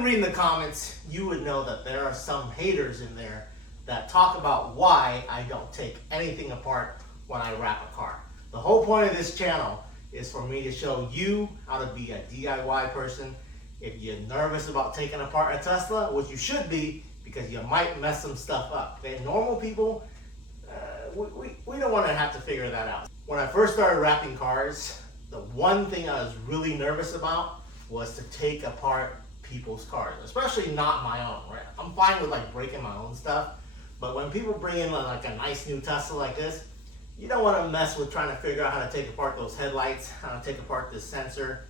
been reading the comments, you would know that there are some haters in there that talk about why I don't take anything apart when I wrap a car. The whole point of this channel is for me to show you how to be a DIY person. If you're nervous about taking apart a Tesla, which you should be, because you might mess some stuff up. Okay? Normal people, we don't want to have to figure that out. When I first started wrapping cars, the one thing I was really nervous about was to take apart people's cars, especially not my own, right? I'm fine with like breaking my own stuff, but when people bring in like a nice new Tesla like this, you don't want to mess with trying to figure out how to take apart those headlights, how to take apart this sensor,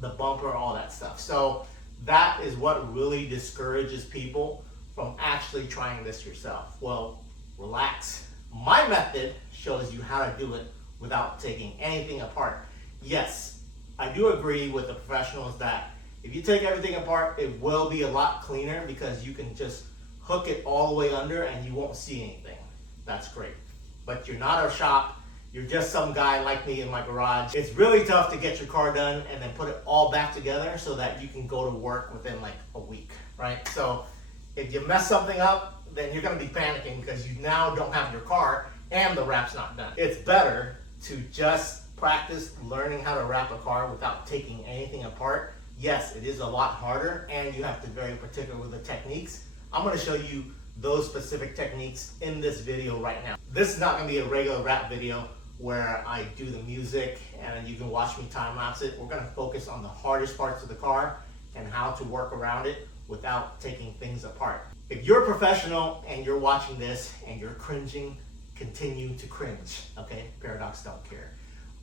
the bumper, all that stuff. So that is what really discourages people from actually trying this yourself. Well, relax. My method shows you how to do it without taking anything apart. Yes, I do agree with the professionals that if you take everything apart, it will be a lot cleaner because you can just hook it all the way under and you won't see anything. That's great. But you're not a shop, you're just some guy like me in my garage. It's really tough to get your car done and then put it all back together so that you can go to work within like a week, right? So if you mess something up, then you're gonna be panicking because you now don't have your car and the wrap's not done. It's better to just practice learning how to wrap a car without taking anything apart. Yes, it is a lot harder and you have to be very particular with the techniques. I'm gonna show you those specific techniques in this video right now. This is not gonna be a regular wrap video where I do the music and you can watch me time lapse it. We're gonna focus on the hardest parts of the car and how to work around it without taking things apart. If you're a professional and you're watching this and you're cringing, continue to cringe, okay? Paradox don't care.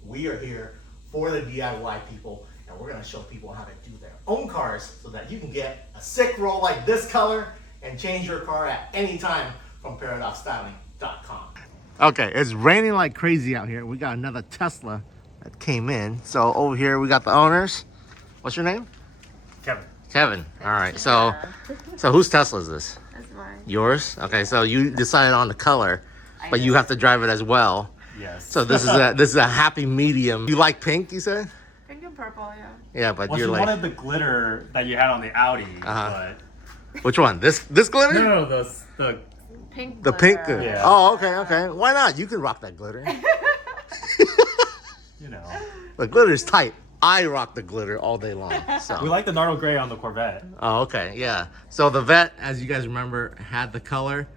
We are here for the DIY people and we're gonna show people how to do their own cars so that you can get a sick roll like this color and change your car at any time from ParadoxStyling.com. Okay, it's raining like crazy out here. We got another Tesla that came in. So over here we got the owners. What's your name? Kevin. Kevin. All right. So whose Tesla is this? That's mine. Yours? Okay. So you decided on the color, but you have to drive it as well. Yes. So this is a happy medium. You like pink? You said? Pink and purple, yeah. Yeah, but Well, you're she like. wanted the glitter that you had on the Audi, but Which one? This glitter? no, the Pink The glitter. pink. Yeah. Oh, okay. Why not? You can rock that glitter. you know. The glitter's tight. I rock the glitter all day long. So. We like the Nardo Gray on the Corvette. Oh, okay, yeah. So the Vet, as you guys remember, had the color,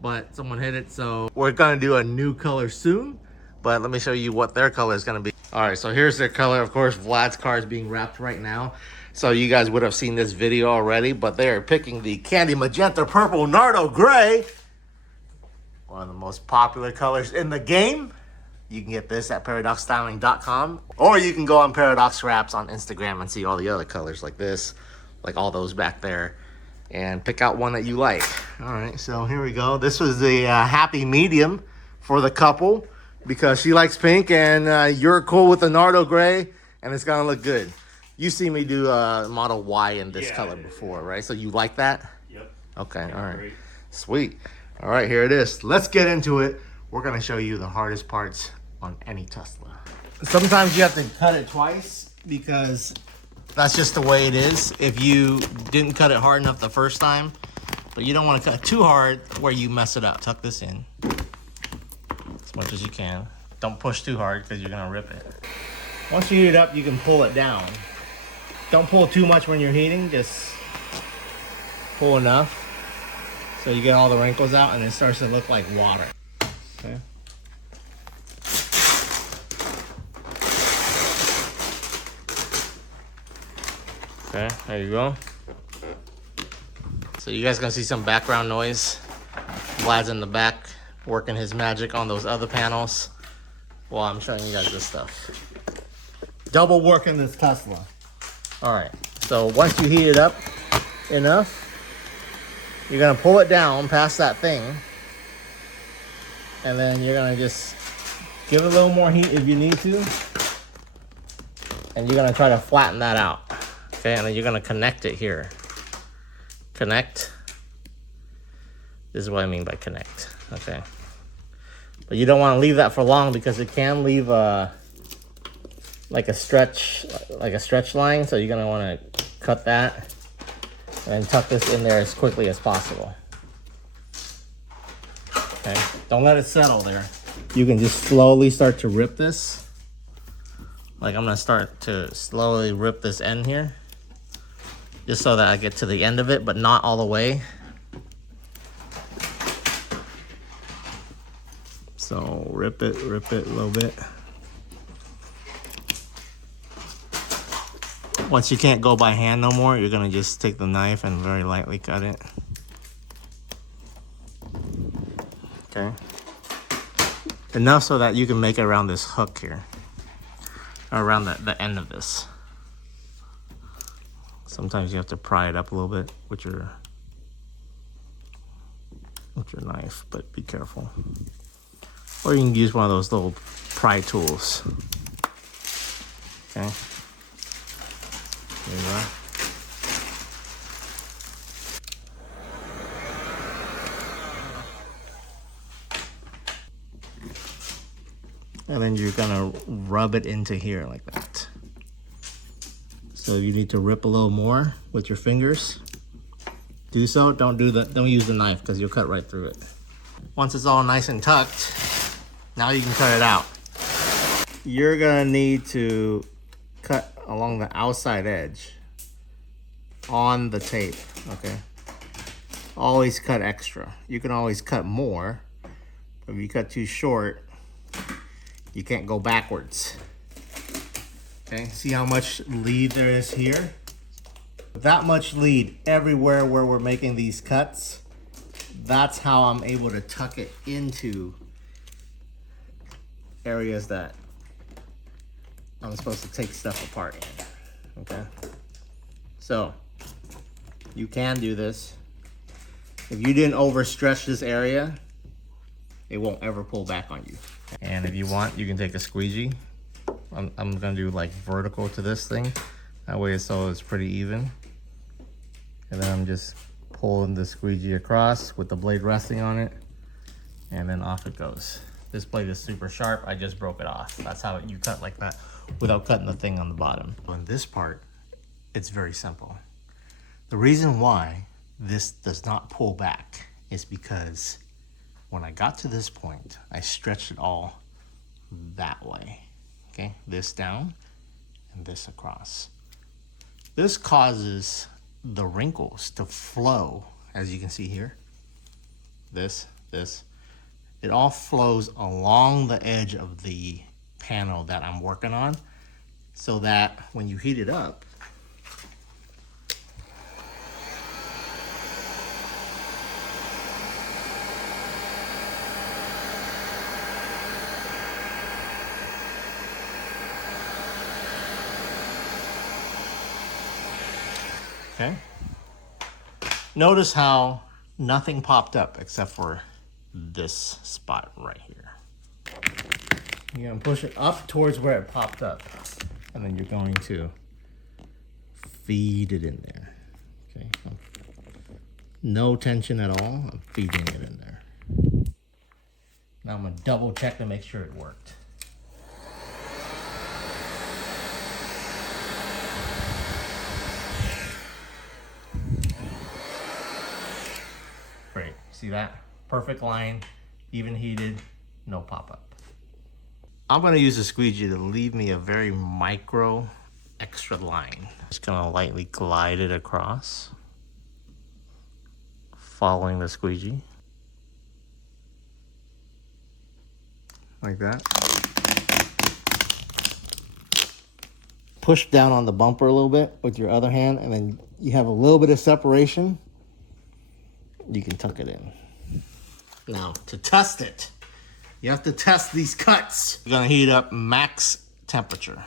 but someone hit it. So we're gonna do a new color soon, but let me show you what their color is gonna be. All right, so here's their color. Of course, Vlad's car is being wrapped right now. So you guys would have seen this video already, but they're picking the Candy Magenta Purple Nardo Gray. One of the most popular colors in the game. You can get this at ParadoxStyling.com, or you can go on Paradox Wraps on Instagram and see all the other colors like this, like all those back there, and pick out one that you like. All right, so here we go. This was the happy medium for the couple because she likes pink and you're cool with the Nardo Gray, and it's gonna look good. You see me do Model Y in this color before, right? So you like that? Yep. Okay, Yeah, all right. great. Sweet. All right, here it is. Let's get into it. We're gonna show you the hardest parts on any Tesla. Sometimes you have to cut it twice because that's just the way it is. If you didn't cut it hard enough the first time, but you don't want to cut too hard where you mess it up. Tuck this in as much as you can. Don't push too hard because you're gonna rip it. Once you heat it up, you can pull it down. Don't pull too much when you're heating, just pull enough so you get all the wrinkles out and it starts to look like water. Okay. Okay, there you go. So you guys gonna see some background noise. Vlad's in the back working his magic on those other panels while I'm showing you guys this stuff. Double working this Tesla. All right, so once you heat it up enough, you're gonna pull it down past that thing, and then you're gonna just give it a little more heat if you need to, and you're gonna try to flatten that out. Okay, and then you're gonna connect it here. Connect. This is what I mean by connect. Okay, but you don't want to leave that for long because it can leave like a stretch line. So you're gonna want to cut that And tuck this in there as quickly as possible. Okay, don't let it settle there. You can just slowly start to rip this. Like I'm gonna start to slowly rip this end here. Just so that I get to the end of it, but not all the way. So rip it a little bit. Once you can't go by hand no more, you're gonna just take the knife and very lightly cut it. Okay. Enough so that you can make it around this hook here. Around the end of this. Sometimes you have to pry it up a little bit with your knife, but be careful. Or you can use one of those little pry tools. Okay. There you are. And then you're gonna rub it into here like that. So if you need to rip a little more with your fingers, do so. Don't use the knife because you'll cut right through it. Once it's all nice and tucked, now you can cut it out. You're gonna need to cut along the outside edge on the tape, okay? Always cut extra. You can always cut more, but if you cut too short, you can't go backwards. Okay, see how much lead there is here? That much lead everywhere where we're making these cuts. That's how I'm able to tuck it into areas that I'm supposed to take stuff apart in, okay? So, you can do this. If you didn't overstretch this area, it won't ever pull back on you. And if you want, you can take a squeegee. I'm gonna do like vertical to this thing. That way so it's pretty even. And then I'm just pulling the squeegee across with the blade resting on it. And then off it goes. This blade is super sharp. I just broke it off. That's how you cut like that without cutting the thing on the bottom. On this part, it's very simple. The reason why this does not pull back is because when I got to this point, I stretched it all that way. Okay, this down and this across. This causes the wrinkles to flow, as you can see here. This. It all flows along the edge of the panel that I'm working on, so that when you heat it up, okay? Notice how nothing popped up except for this spot right here. You're gonna push it up towards where it popped up, and then you're going to feed it in there. Okay, no tension at all. I'm feeding it in there. Now I'm gonna double check to make sure it worked. Great, see that? Perfect line, even heated, no pop-up. I'm gonna use a squeegee to leave me a very micro extra line. Just gonna lightly glide it across, following the squeegee. Like that. Push down on the bumper a little bit with your other hand, and then you have a little bit of separation. You can tuck it in. Now, to test it, you have to test these cuts. You're gonna heat up max temperature.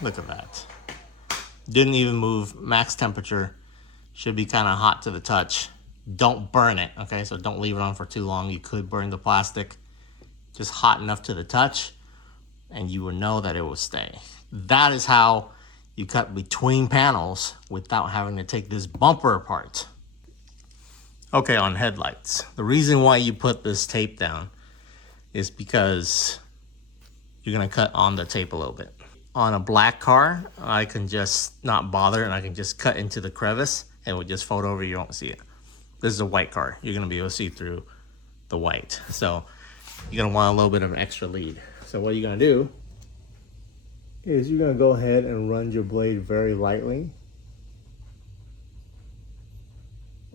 Look at that. Didn't even move. Max temperature. Should be kind of hot to the touch. Don't burn it, okay? So don't leave it on for too long. You could burn the plastic. Just hot enough to the touch, and you will know that it will stay. That is how you cut between panels without having to take this bumper apart. Okay, on headlights. The reason why you put this tape down is because you're gonna cut on the tape a little bit. On a black car, I can just not bother and I can just cut into the crevice and it would just fold over, you don't see it. This is a white car. You're gonna be able to see through the white. So you're gonna want a little bit of an extra lead. So what you're gonna do is you're gonna go ahead and run your blade very lightly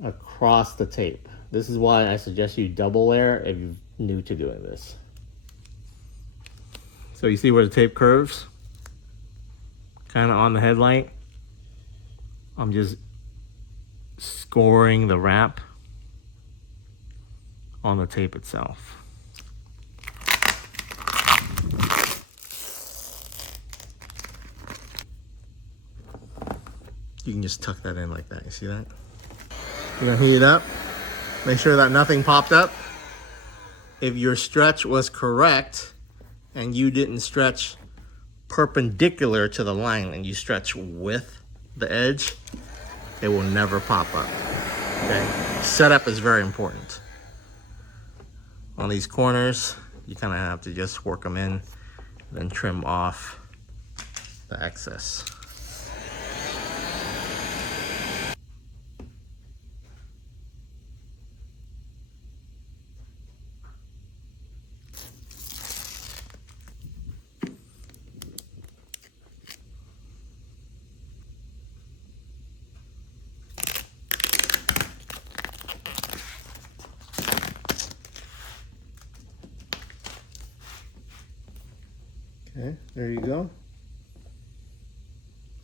across the tape. This is why I suggest you double layer if you're new to doing this. So you see where the tape curves? Kind of on the headlight. I'm just scoring the wrap on the tape itself. You can just tuck that in like that, you see that? You're gonna heat it up. Make sure that nothing popped up. If your stretch was correct and you didn't stretch perpendicular to the line and you stretch with the edge, it will never pop up. Okay? Setup is very important. On these corners, you kind of have to just work them in, then trim off the excess. Okay, there you go.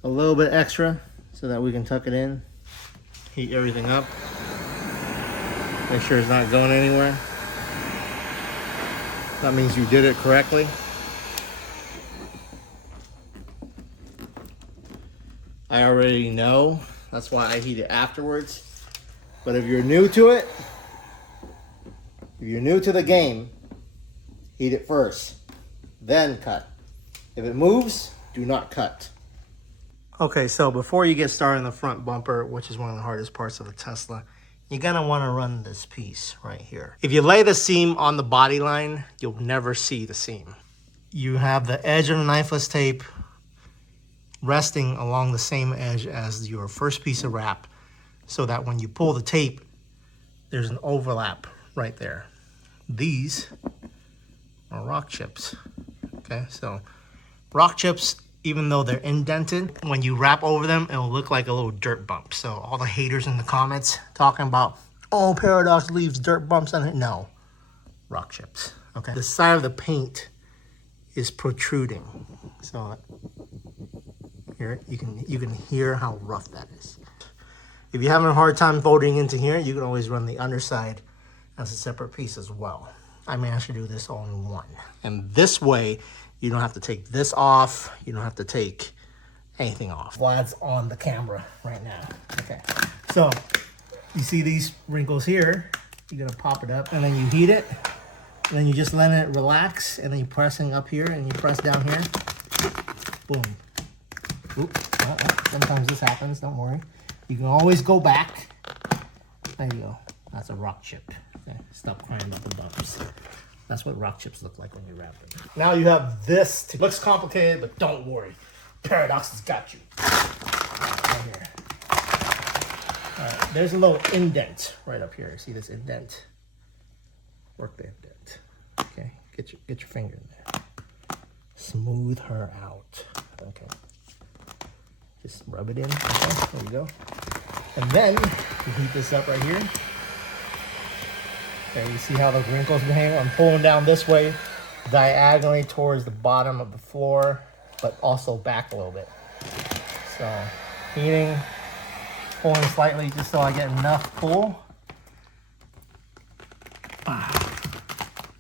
A little bit extra so that we can tuck it in. Heat everything up. Make sure it's not going anywhere. That means you did it correctly. I already know. That's why I heat it afterwards. But if you're new to it, if you're new to the game, heat it first, then cut. If it moves, do not cut. Okay, so before you get started on the front bumper, which is one of the hardest parts of a Tesla, you're gonna wanna run this piece right here. If you lay the seam on the body line, you'll never see the seam. You have the edge of the knifeless tape resting along the same edge as your first piece of wrap, so that when you pull the tape, there's an overlap right there. These are rock chips, okay? So rock chips, even though they're indented, when you wrap over them, it'll look like a little dirt bump. So all the haters in the comments talking about, oh, Paradox leaves dirt bumps on it. No, rock chips, okay? The side of the paint is protruding. So here, you can hear how rough that is. If you're having a hard time folding into here, you can always run the underside as a separate piece as well. I managed to do this all in one. And this way, you don't have to take this off. You don't have to take anything off. Vlad's on the camera right now. Okay, so you see these wrinkles here. You're gonna pop it up and then you heat it. And then you just let it relax and then you're pressing up here and you press down here. Boom. Oops, sometimes this happens, don't worry. You can always go back. There you go. That's a rock chip. Okay, stop crying about the bumps. That's what rock chips look like when you wrap them. Now you have this. Looks complicated, but don't worry. Paradox has got you. Right here. All right, there's a little indent right up here. See this indent? Work the indent. Okay, get your finger in there. Smooth her out. Okay. Just rub it in. Okay, there you go. And then you heat this up right here. Okay, you see how the wrinkles behave? I'm pulling down this way, diagonally towards the bottom of the floor, but also back a little bit. So, heating, pulling slightly just so I get enough pull.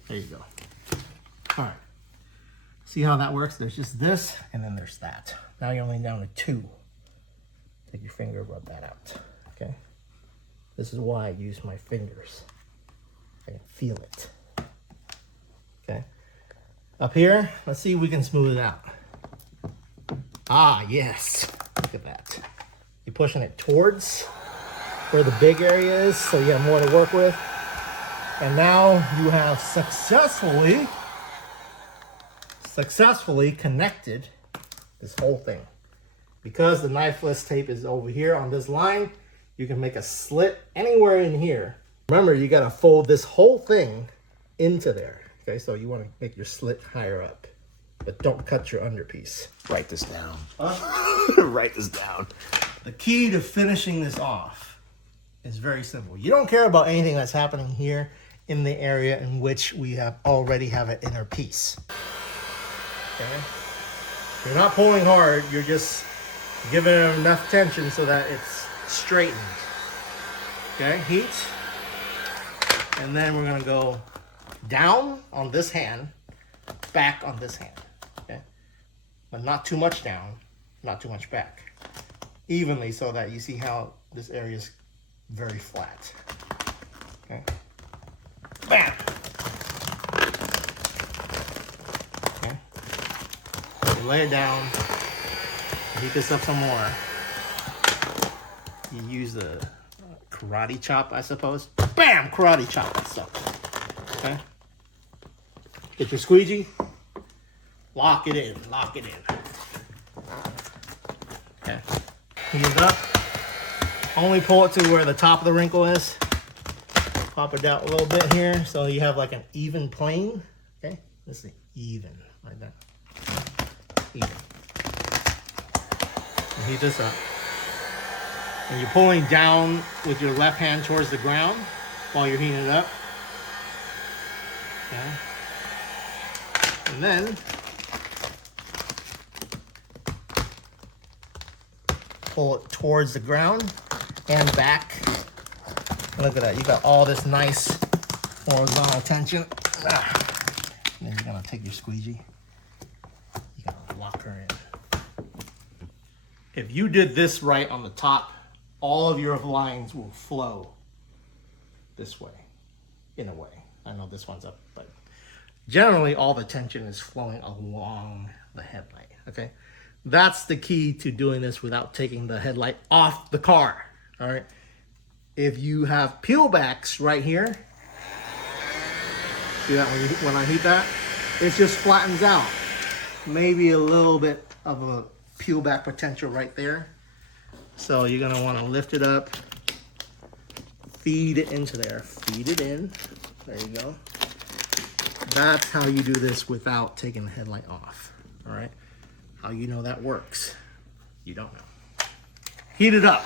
There you go. All right. See how that works? There's just this, and then there's that. Now you're only down to 2. Take your finger, rub that out. Okay. This is why I use my fingers. I can feel it. Okay. Up here, let's see if we can smooth it out. Ah, yes. Look at that. You're pushing it towards where the big area is, so you have more to work with. And now you have successfully connected this whole thing. Because the knifeless tape is over here on this line, you can make a slit anywhere in here. Remember, you gotta fold this whole thing into there. Okay, so you wanna make your slit higher up, but don't cut your underpiece. Write this down. Huh? Write this down. The key to finishing this off is very simple. You don't care about anything that's happening here in the area in which we already have an inner piece. Okay? You're not pulling hard, you're just giving it enough tension so that it's straightened. Okay, heat. And then we're gonna go down on this hand, back on this hand. Okay? But not too much down, not too much back. Evenly, so that you see how this area is very flat. Okay. Bam! Okay. You lay it down, heat this up some more. You use the karate chop, I suppose. Bam! Karate chop that stuff. Okay. Get your squeegee. Lock it in. Lock it in. Okay. Heat it up. Only pull it to where the top of the wrinkle is. Pop it down a little bit here so you have like an even plane. Okay, this is even like that. Even. And heat this up. And you're pulling down with your left hand towards the ground while you're heating it up. Okay. And then pull it towards the ground and back. Look at that, you got all this nice horizontal tension. And then you're gonna take your squeegee. You gotta lock her in. If you did this right on the top, all of your lines will flow this way, in a way. I know this one's up, but generally all the tension is flowing along the headlight, okay? That's the key to doing this without taking the headlight off the car, all right? If you have peelbacks right here, see that when I heat that? It just flattens out. Maybe a little bit of a peel back potential right there. So you're gonna wanna lift it up, feed it into there, feed it in, there you go. That's how you do this without taking the headlight off, all right? How you know that works? You don't know. Heat it up.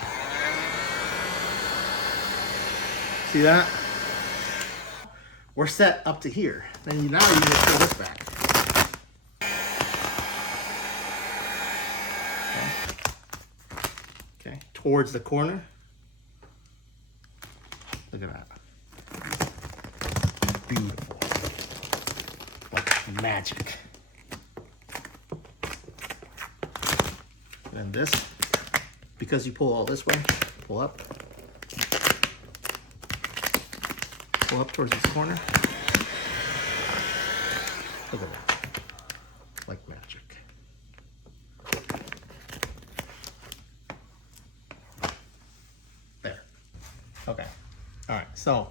See that? We're set up to here. Then now you just pull this back. Okay, towards the corner. Look at that. Beautiful. Like magic. And this, because you pull all this way, pull up. Pull up towards this corner. Look at that. Like magic. There. Okay. All right. So,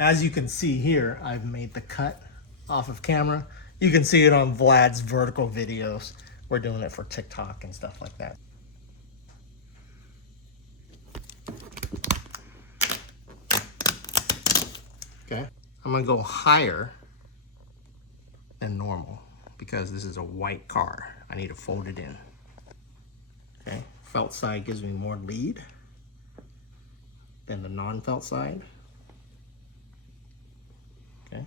as you can see here, I've made the cut off of camera. You can see it on Vlad's vertical videos. We're doing it for TikTok and stuff like that. Okay, I'm gonna go higher than normal because this is a white car. I need to fold it in. Okay, felt side gives me more lead than the non-felt side. Okay.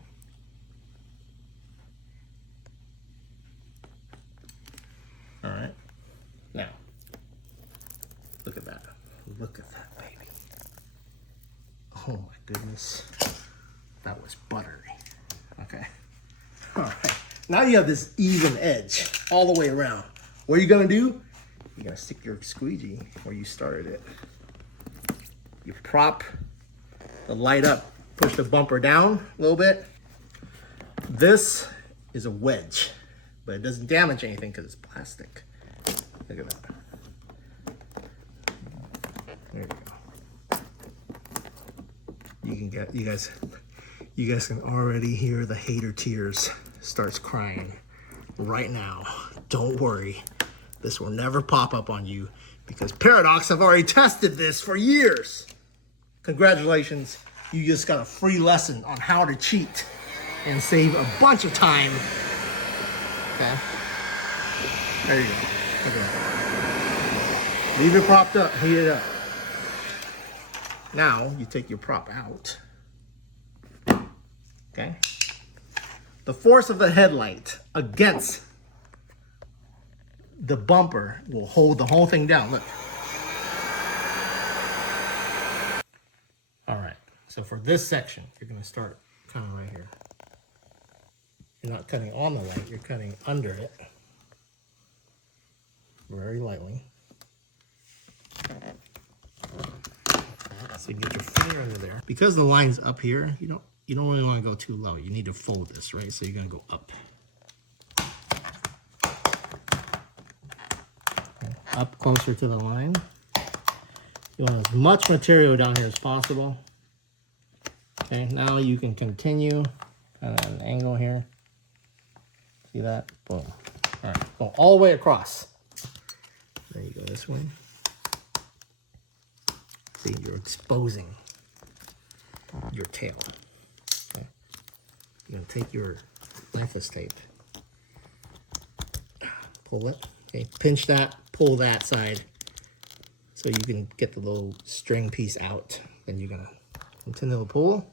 All right, now, look at that. Look at that, baby. Oh my goodness. That was buttery. Okay. All right. Now you have this even edge all the way around. What are you gonna do? You're gonna stick your squeegee where you started it. You prop the light up, push the bumper down a little bit. This is a wedge, but it doesn't damage anything because it's plastic. Look at that. There you go. You guys can already hear the hater tears starts crying right now. Don't worry, this will never pop up on you because Paradox have already tested this for years. Congratulations, you just got a free lesson on how to cheat and save a bunch of time. Okay, there you go. Look at that. Leave it propped up, heat it up. Now you take your prop out. Okay. The force of the headlight against the bumper will hold the whole thing down. Look. All right. So for this section, you're going to start kind of right here. You're not cutting on the light, you're cutting under it. Very lightly. So you get your finger under there. Because the line's up here, you don't really want to go too low. You need to fold this, right? So you're gonna go up. Okay. Up closer to the line. You want as much material down here as possible. Okay, now you can continue kind of at an angle here. See that? Boom. All right, go all the way across. There you go, this way. See, you're exposing your tail. Okay. You're gonna take your knifeless tape, pull it, okay, pinch that, pull that side so you can get the little string piece out. Then you're gonna continue to pull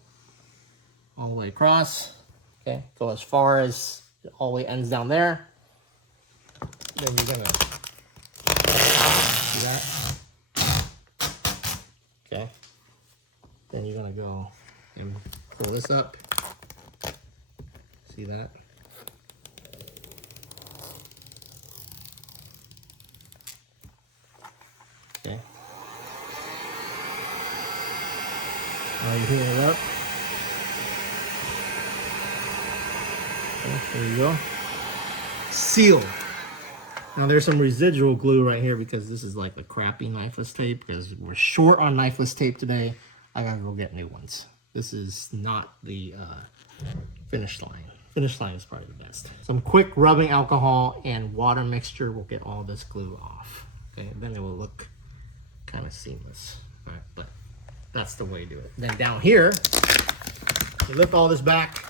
all the way across. Okay, go as far as it all the way ends down there. Then you're gonna see that. Okay, then you're gonna go and pull this up. See that? Okay. Now you heat it up. Okay, there you go. Sealed. Now there's some residual glue right here because this is like the crappy knifeless tape because we're short on knifeless tape today. I gotta go get new ones. This is not the finish line. Finish line is probably the best. Some quick rubbing alcohol and water mixture will get all this glue off. Okay, then it will look kind of seamless. All right, but that's the way to do it. Then down here, you lift all this back.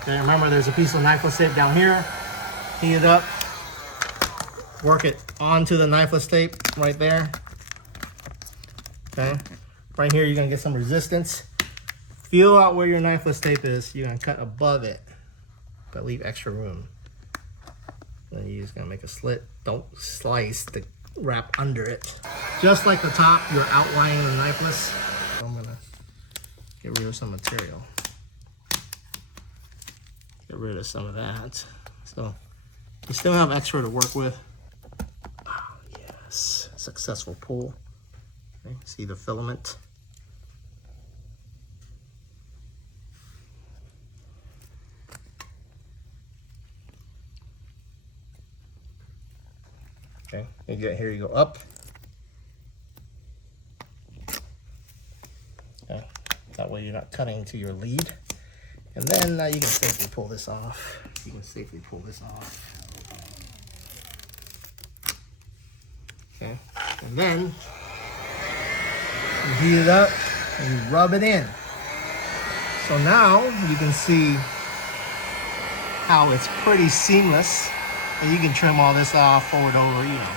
Okay, remember there's a piece of knifeless tape down here. Heat it up. Work it onto the knifeless tape right there. Okay. Right here, you're gonna get some resistance. Feel out where your knifeless tape is. You're gonna cut above it, but leave extra room. Then you're just gonna make a slit. Don't slice the wrap under it. Just like the top, you're outlining the knifeless. I'm gonna get rid of some material. Get rid of some of that. So you still have extra to work with. Oh, yes, successful pull. Okay. See the filament? Okay, you get here, you go up. Okay, that way you're not cutting into your lead. And then you can safely pull this off. You can safely pull this off. Okay, and then you heat it up and you rub it in. So now you can see how it's pretty seamless. And you can trim all this off, forward, over, you know.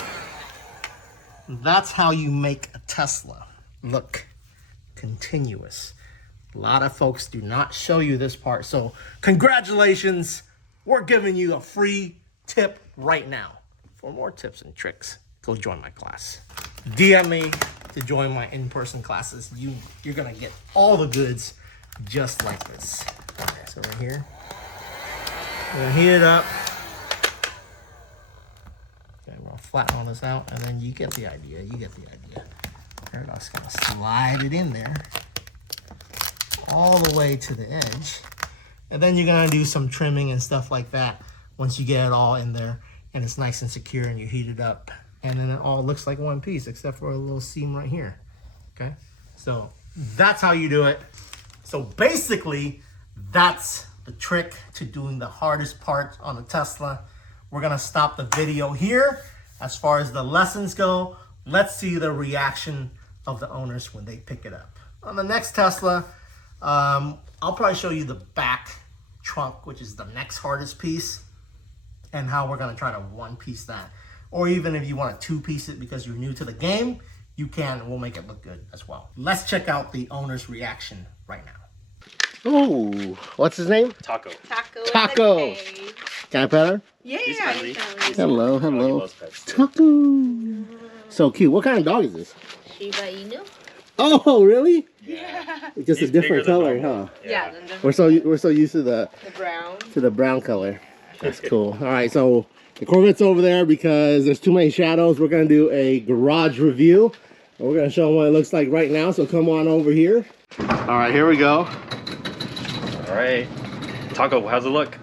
That's how you make a Tesla look continuous. A lot of folks do not show you this part. So congratulations, we're giving you a free tip right now. For more tips and tricks, go join my class. DM me to join my in-person classes. You're gonna get all the goods just like this. Okay, so right here, we're gonna heat it up. Okay, we'll flatten all this out, and then you get the idea. You get the idea. Paradox gonna slide it in there all the way to the edge, and then you're gonna do some trimming and stuff like that once you get it all in there and it's nice and secure and you heat it up, and then it all looks like one piece except for a little seam right here. Okay, so That's how you do it. So basically, that's the trick to doing the hardest part on a Tesla. We're gonna stop the video here. As far as the lessons go, let's see the reaction of the owners when they pick it up. On the next Tesla, I'll probably show you the back trunk, which is the next hardest piece, and how we're gonna try to one-piece that. Or even if you want to two-piece it because you're new to the game, you can, and we'll make it look good as well. Let's check out the owner's reaction right now. Oh, what's his name? Taco. Taco. Can I pet her? Yeah, He's friendly. Hello, He hello. loves pets. Taco. So cute. What kind of dog is this? Shiba Inu? Oh, really? Yeah. It's just He's a different bigger than color, normal. huh? Yeah, then the We're so used to the brown. color. That's cool. All right, so the Corvette's over there because there's too many shadows. We're gonna do a garage review. And we're gonna show them what it looks like right now. So come on over here. All right, here we go. All right. Taco, how's it look?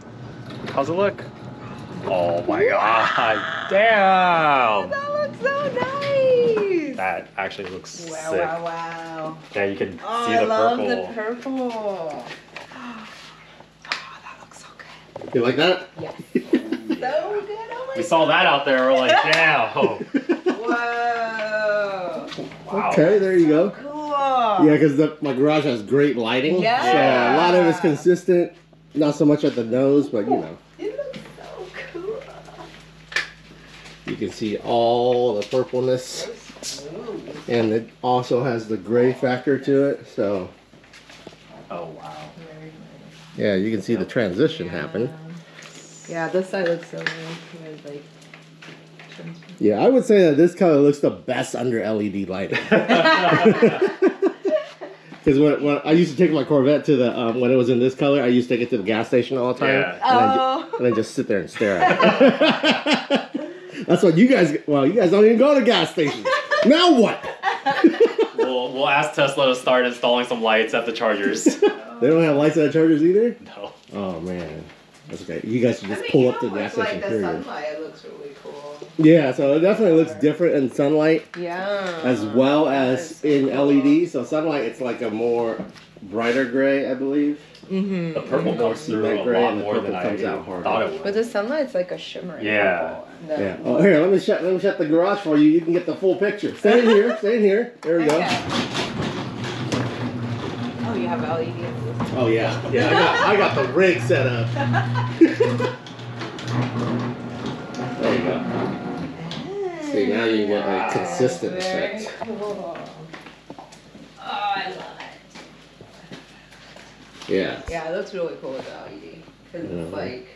How's it look? Oh my god. Damn. That looks so nice. That actually looks sick. Wow. Yeah, you can Oh, see I the love purple. the purple. Oh, that looks so good. You like that? Yes. So good. Oh my We saw that out there. We're like, damn. Whoa. Wow. Okay, there you go. Cool. Yeah, because my garage has great lighting. Yeah. So a lot of it's consistent. Not so much at the nose, but you know. It looks so cool. You can see all the purpleness. And it also has the gray factor to it. So Oh wow. yeah, you can see the transition happen. Yeah, this side looks so nice. Like, Yeah, I would say that this color looks the best under LED lighting. Because when I used to take my Corvette to the when it was in this color, I used to take it to the gas station all the time, Yeah. and then just sit there and stare at it. That's what you guys. Well, you guys don't even go to gas stations. Now what? We'll ask Tesla to start installing some lights at the chargers. They don't have lights at the chargers either. No. Oh man, that's okay. You guys should just pull up to the gas station. the Period. sunlight looks really cool. Yeah, so it definitely looks different in sunlight Yeah. as well as in LED. So sunlight, it's like a more brighter gray, I believe. Mm-hmm. The purple comes through Cement a gray lot and the more than purple I comes out harder. thought it would. But the sunlight's like a shimmering. Yeah. purple. And the- Yeah. Oh, here, let me shut the garage for you. You can get the full picture. Stay in here. Stay in here. There we go. Okay. Oh, you have LED. in this. Oh yeah. Yeah. I got the rig set up. There you go. See, now you get a consistent Very effect. cool. Oh, I love it. Yeah. Yeah, it looks really cool with the LED. Because Mhm. it's like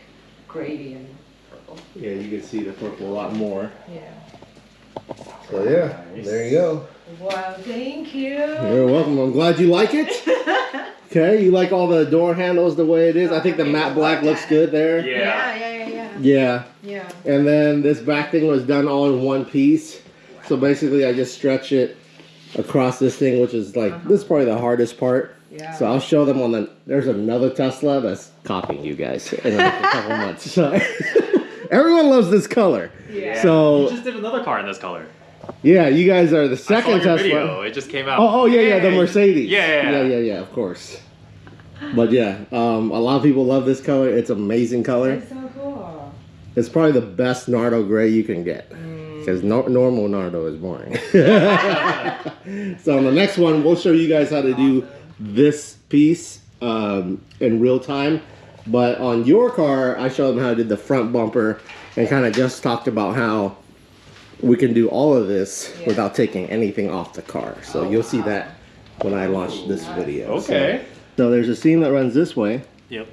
grady and purple. Yeah, you can see the purple a lot more. Yeah. So yeah, there you go. Wow, thank you. You're welcome. I'm glad you like it. Okay, you like all the door handles the way it is. I think the matte black looks good there. Yeah. Yeah. Yeah. And then this back thing was done all in one piece. So basically I just stretch it across this thing, which is like, this is probably the hardest part. Yeah. So I'll show them on there's another Tesla that's copying you guys in a couple months. So everyone loves this color. Yeah. You So just did another car in this color. yeah, you guys are the I saw second your Tesla. video. It just came out. Oh yeah, the Mercedes. Yeah. Yeah, of course. But yeah, a lot of people love this color. It's an amazing color. It's so cool. It's probably the best Nardo gray you can get. Because normal Nardo is boring. So on the next one, we'll show you guys how to do this piece in real time. But on your car, I showed them how to do the front bumper and kind of just talked about how we can do all of this without taking anything off the car. So you'll see that when I launch this video. Okay. So there's a seam that runs this way, Yep.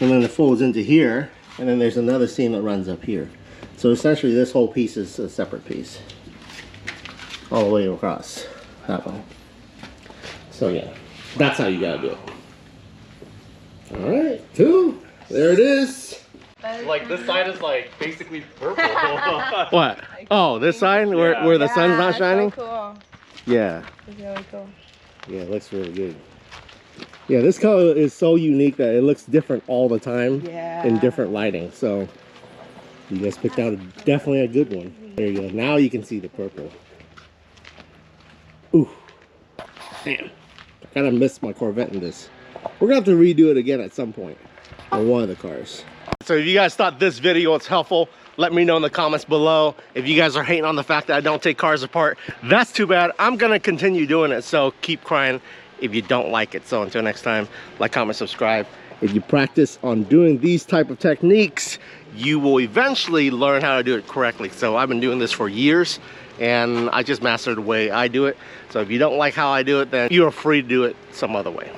and then it folds into here, and then there's another seam that runs up here. So essentially this whole piece is a separate piece. All the way across that way. So yeah, that's how you gotta do it. Alright, cool. There it is. Like this side is like basically purple. What? Oh, this side where the sun's not shining? So cool. Yeah. It's really cool. Yeah, it looks really good. Yeah, this color is so unique that it looks different all the time in different lighting. So you guys picked out definitely a good one. There you go. Now you can see the purple. Ooh. Damn. Kind of missed my Corvette in this. We're gonna have to redo it again at some point on one of the cars. So if you guys thought this video was helpful, let me know in the comments below. If you guys are hating on the fact that I don't take cars apart, that's too bad. I'm gonna continue doing it, so keep crying if you don't like it. So until next time, like, comment, subscribe. If you practice on doing these type of techniques, you will eventually learn how to do it correctly. So I've been doing this for years, and I just mastered the way I do it. So if you don't like how I do it, then you're free to do it some other way.